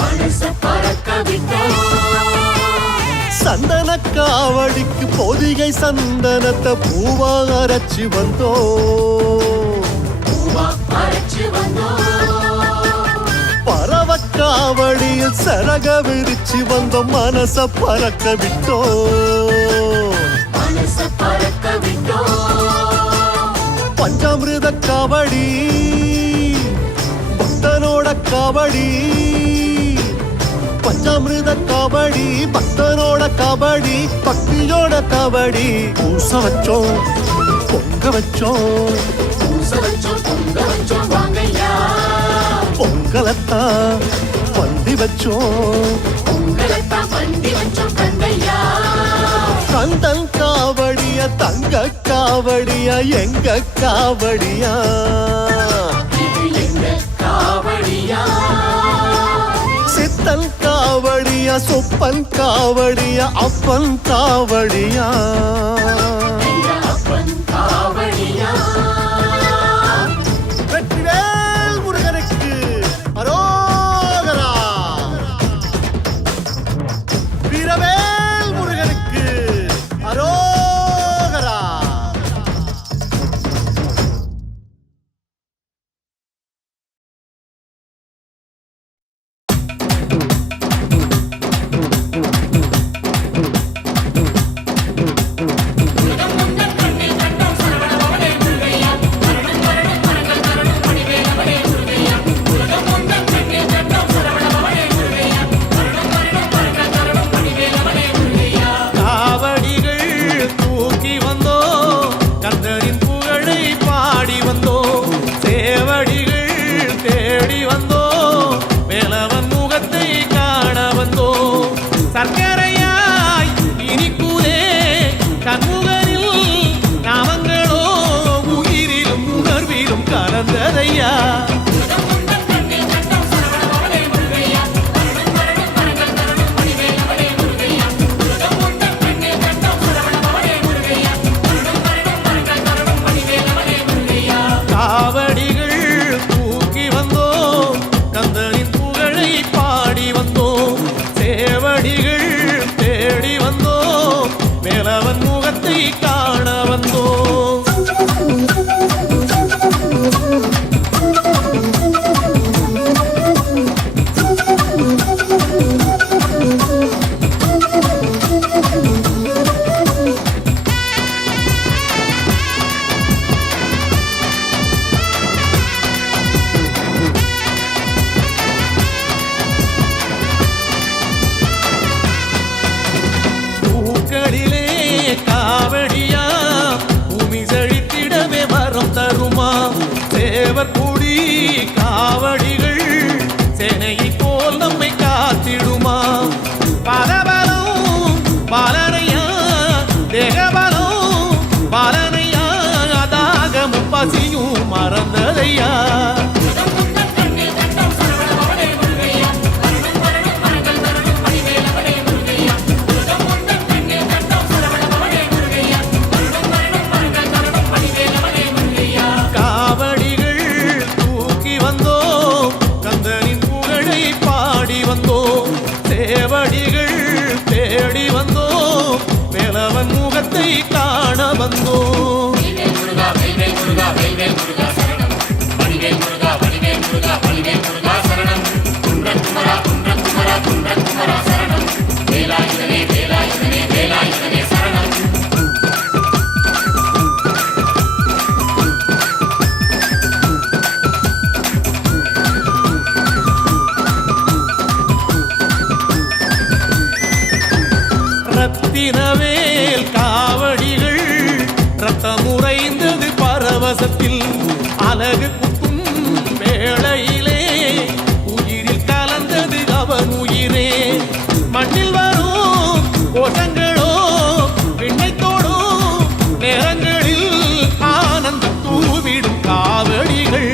மனச பறக்க விட்டோம் சந்தன காவடிக்கு பொதிகை சந்தனத்தை பூவா அரைச்சு வந்தோம் பூவா அரைச்சு வந்தோம் பறவ காவடியில் சரக விரிச்சு வந்தோம் மனச பறக்க விட்டோம் மனச பறக்க விட்டோம் பஞ்சாமிருத காவடி பக்தனோட காவடி பஞ்சாமிருத காவடி பக்தனோட காவடி பக்தியோட காவடி பூச வச்சோம் பொங்க வச்சோம் பூச வச்சோம் பொங்க வச்சோம் வாங்கய்யா பொங்கலத்தான் பந்தி வச்சோம் பொங்கலத்தான் பந்தி வச்சோம் கந்தையா கந்தன் காவடியா தங்க காவடியா எங்க காவடியா இது எங்க காவடியா சித்தன் காவடியா சொப்பன் காவடியா அப்பன் காவடியா எங்க அப்பன் காவடியா வெற்றிவேல் முருகனுக்கு அரோகரா வீரவேல் முருகனுக்கு அரோகரா காவடிகள் தூக்கி வந்தோ கந்தரின் புகழை பாடி வந்தோ சேவடிகள் தேடி வந்தோ வேலவன் முகத்தை காண வந்தோ சர்க்கரையாய் இனிக்குதே கண்முகனில் நாமங்களோ உயிரிலும் உணர்விலும் கலந்ததையா காவடிகள் தூக்கி வந்தோம் கந்தனின் புகழை பாடி வந்தோம் சேவடிகள் தேடி வந்தோம் மேலவன் முகத்தை காண வந்தோம் பூக்களிலே காவடியா பூமி செழித்திடவே வரம் தருமா சேவர் கூடி காவடிகள் சேனையை போல் நம்மை காத்திடுமா பதபலம் பாலனையா தேகபலம் பாலனையா அதாகமும் பசியும் மறந்ததையா காவடிகள் தூக்கி வந்தோம் கந்தனின் புகழை பாடி வந்தோம் சேவடிகள் தேடி வந்தோம் வேலவன் முகத்தை காண வந்தோம் முருகா வேல்வேல் முருகா வேல்வேல் முருகா சரணம் வடிவேல் முருகா வடிவேல் முருகா வடிவேல் முருகா சரணம் குன்றகுமரா குன்றகுமரா குன்றகுமரா சரணம் வேலாயுதனே வேலாயுதனே வேலாயுதனே சரணம் ரத்தினவேல் காவடிகள் ரத்தம் உறைந்தது பரவசத்தில் அழகு குத்தும் வேளையிலே உயிரில் கலந்தது அவன் உயிரே மண்ணில் வரும் கோஷங்களோ விண்ணை தோடும் நேரங்களில் ஆனந்தம் தூவிடும் காவடிகள்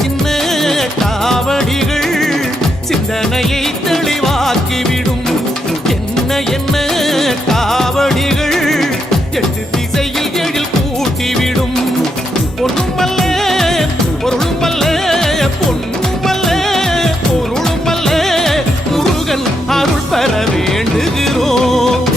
சின்ன காவடிகள் சிந்தனையை தெளிவாக்கிவிடும் என்ன காவடிகள் 8 திசையில் எழில் கூட்டிவிடும் பொன்னுமல்ல பொருளுமல்ல பொன்னுமல்ல பொருளுமல்ல முருகன் அருள் பெற வேண்டுகிறோம்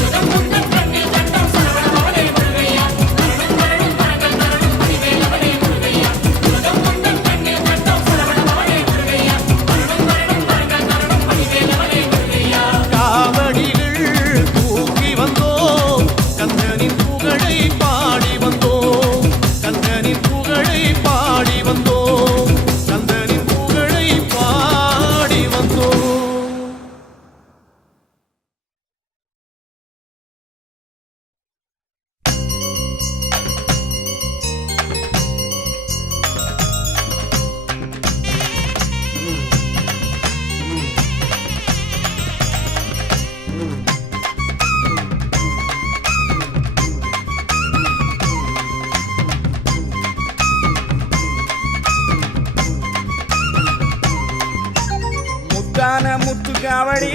முத்து காவடி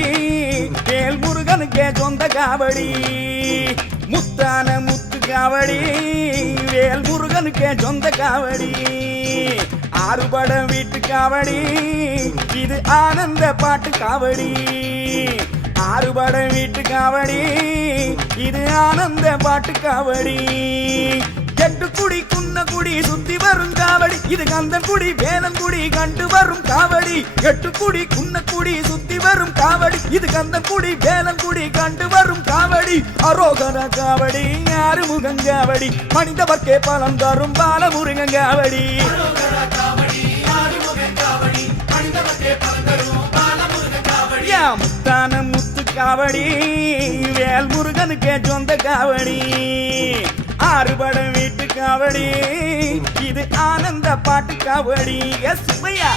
வேல் முருகனுக்கே சொந்த காவடி முத்தான முத்து காவடி வேல் முருகனுக்கே சொந்த காவடி ஆறுபடம் வீட்டு காவடி இது ஆனந்த பாட்டு காவடி ஆறுபடம் வீட்டு காவடி இது ஆனந்த பாட்டு காவடி 8 குடி குன்ன குடி சுத்தி வரும் காவடி இது கந்தன் குடி வேலன் குடி கண்டு வரும் காவடி 8 குடி குன்ன குடி சுத்தி வரும் காவடி இது கந்தன் குடி வேலன் குடி கண்டு வரும் காவடி அரோகர காவடி ஆறுமுகன் காவடி மனிதவர்க்கே பலம் தரும் பாலமுருகன் காவடி முத்தான முத்து காவடி வேல் முருகனுக்கே சொந்த காவடி ஆறுபடம் வீட்டு காவடி இது ஆனந்த பாட்டு காவடி எஸ் பையா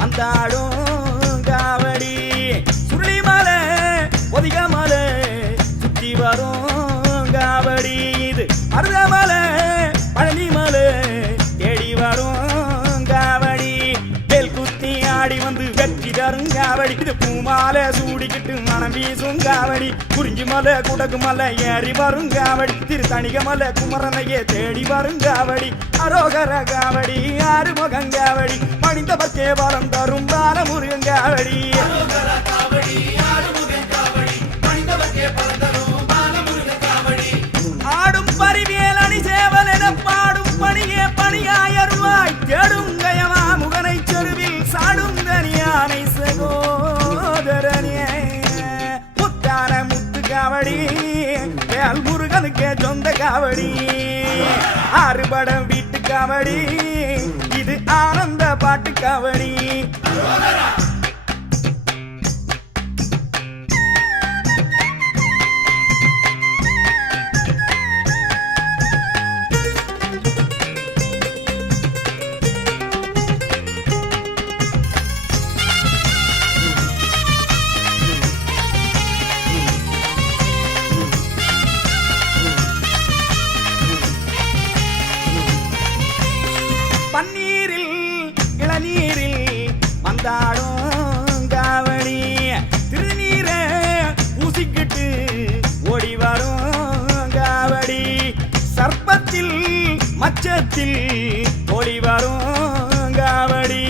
வந்தாடும் காவடி சுருளிமலை ஒதிகமலை சுத்தி வரும் காவடி இது மருதமலை பழனிமலை தேடி வரும் காவடி வேல் குத்தி ஆடி வந்து வெற்றி தரும் காவடி இது பூமாலை சூடிக்கிட்டு மனம் வீசும் காவடி குறிஞ்சி மலை குடகு மலை ஏறி வரும் காவடி திருத்தணிக மலை குமரனையே தேடி வரும் காவடி அரோகர காவடி ஆறுமுகன் காவடி மனிதவர்க்கே வரம் தரும் பாலமுருகன் காவடி ஆடும் பரிவேல் அணி சேவல் என பாடும் பணியே பணியாயருவாய் தேடும் கயமா முகனை செருவில் சாடும் தனியானை சகோதரனே முத்தான முத்து காவடி வேல் முருகனுக்கே சொந்த காவடி ஆறு அறுபடம் வீட்டு காவடி இது ஆனந்த பாட்டு காவடி பன்னீரில் இளநீரில் வந்தாடும் காவடி திருநீரை பூசிக்கிட்டு ஓடி வரும் காவடி சர்ப்பத்தில் மச்சத்தில் ஓடி வரும் காவடி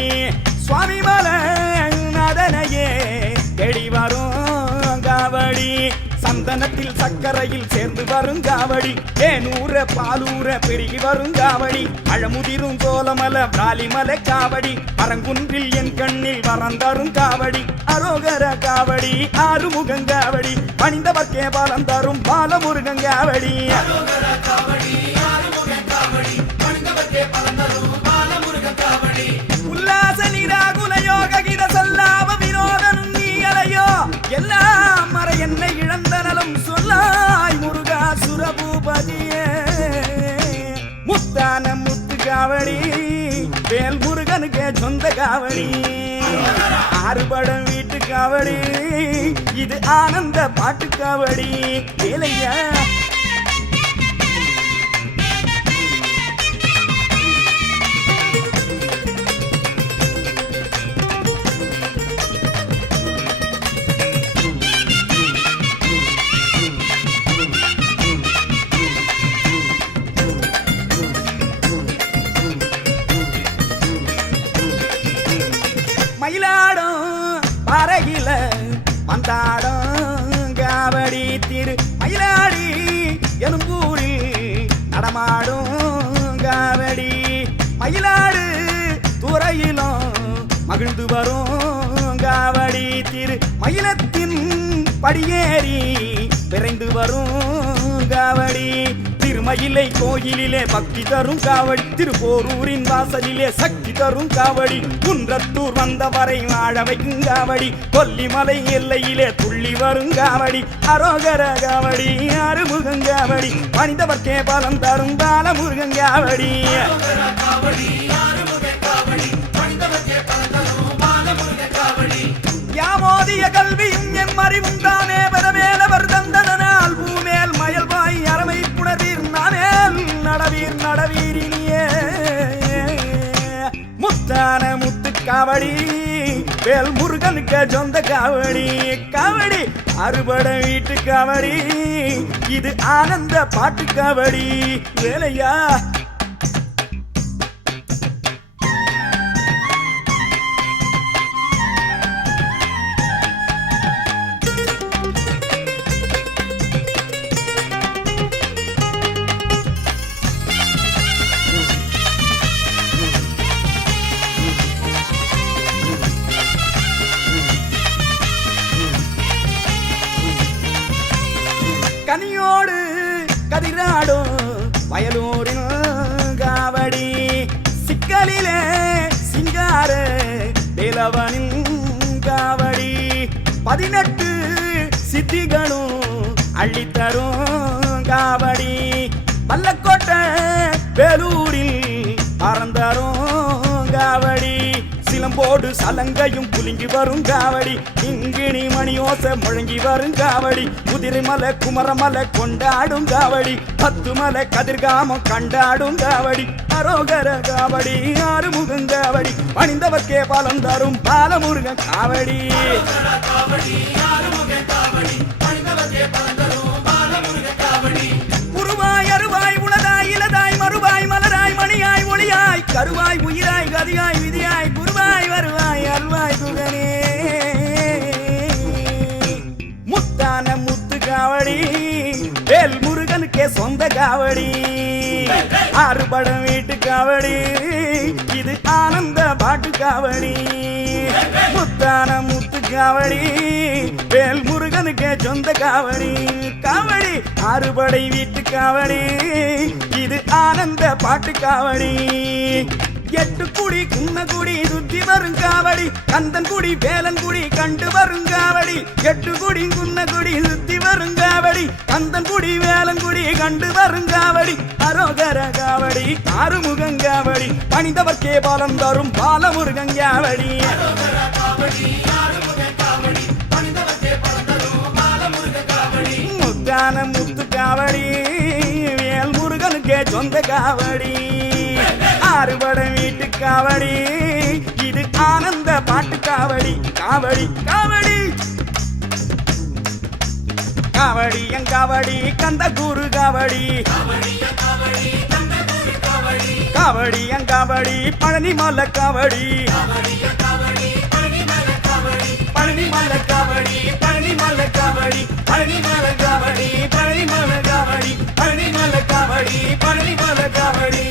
சுவாமி மலை நதனையே தேடி வரும் காவடி சந்தனத்தில் சக்கரையில் சேர்ந்து வரும் காவடி தேனூர பாலூர பெருகி வரும் காவடி அழமுதிரும் சோலமல பிராலிமலை காவடி பரங்குன்றில் என் கண்ணில் வரந்தரும் காவடி அரோகர காவடி ஆறுமுகங்காவடி பணிந்தவர்க்கே பலம் தரும் பாலமுருகங்காவடி உல்லாச நிராகுல யோக கித சல்லாவ வினோதனும் நீயலையோ எல்லாம் மற என்னை இழந்த நலம் சொல்லாய் முருகா சுரபூபதியே முத்தான முத்து காவடி வேல் முருகனுக்கு சொந்த காவடி ஆறுபடம் வீட்டு காவடி இது ஆனந்த பாட்டு காவடி வேலையா மயிலாடும் பறகில வந்தாடும் காவடி திரு மயிலாடி எலும்பூரில் நடமாடும் காவடி மயிலாடு துறையிலும் மகிழ்ந்து வரும் காவடி திரு மயிலத்தின் படியேறி விரைந்து வரும் காவடி திருமயிலை கோயிலிலே பக்தி தரும் காவடி திருப்போரூரின் வாசலிலே சக்தி தரும் காவடி குன்றத்தூர் வந்தவரை வாழ வைக்கும் காவடி கொல்லிமலை எல்லையிலே துள்ளி வரும் காவடி அரோகர காவடி அறுமுகங்காவடி பணிந்தவர்க்கே பலம் தரும் பாலமுருகங்காவடி யாமோதிய கல்வியும் என் அறிவும் தானே பெறவேலவர் தந்ததனால் பூமேல் மயல்வாய் அறமை புணர்வீர் நானேல் நடவீர் நடவீரினியே முத்தான முத்து காவடி வேல் முருகனுக்கு சொந்த காவடி காவடி அறுபட வீட்டு காவடி இது ஆனந்த பாட்டு காவடி வேலையா கனியோடு கதிராடும் வயலூரின் காவடி சிக்கலிலே சிங்கார வேலவனின் காவடி 18 சித்திகளும் அள்ளித்தரும் காவடி பல்லக்கோட்டை வேலூரில் பறந்தரும் காவடி சிலம்போடு சலங்கையும் குலுங்கி வரும் காவடி இங்கிணி மணியோச முழங்கி வரும் காவடி குதிரைமலை குமரமலை கொண்டாடும் காவடி 10 மலை கதிர்காமம் கண்டாடும் காவடி அரோகர காவடி ஆறுமுகம் காவடி பணிந்தவர்க்கே பலம் தரும் பாலமுருகன் காவடி உருவாய் அருவாய் உளதாய் இலதாய் மறுவாய் மலராய் மணியாய் ஒளியாய் கருவாய் உயிராய் கதியாய் விதியாய் குருவாய் வருவாய் அருவாய் குகனே முத்தான முத்து காவடி வேல் முருகனுக்கே சொந்த காவடி ஆறுபடம் வீட்டு காவடி இது ஆனந்த பாட்டு காவடி முத்தான முத்து காவடி வேல் முருகனுக்கே சொந்த காவடி காவடி ஆறுபடை வீட்டு காவடி இது ஆனந்த பாட்டு காவடி எட்டு குடி குன்னகுடி சுத்தி வரும் காவடி கந்தன் குடி வேலன் குடி கண்டு வரும் காவடி எட்டு குடி குன்னகுடி சுத்தி வரும் காவடி கந்தன் குடி வேலன் குடி கண்டு வரும் காவடி அரோகர காவடி ஆறுமுகங் காவடி பணிந்தவர்க்கே பாலம் தரும் பாலமுருகன் காவடி முத்தான முத்து காவடி வேல் முருகனுக்கே சொந்த காவடி ஆறுபட வீட்டு காவடி இது ஆனந்த பாட்டு காவடி காவடி காவடி காவடி எங்காவடி கந்த குரு காவடி காவடி எங்காவடி பழனி மலை காவடி பழனி மலை காவடி பழனி மலை காவடி பழனி மலை காவடி பழனி மலை காவடி பழனி மலை காவடி பழனி மலை காவடி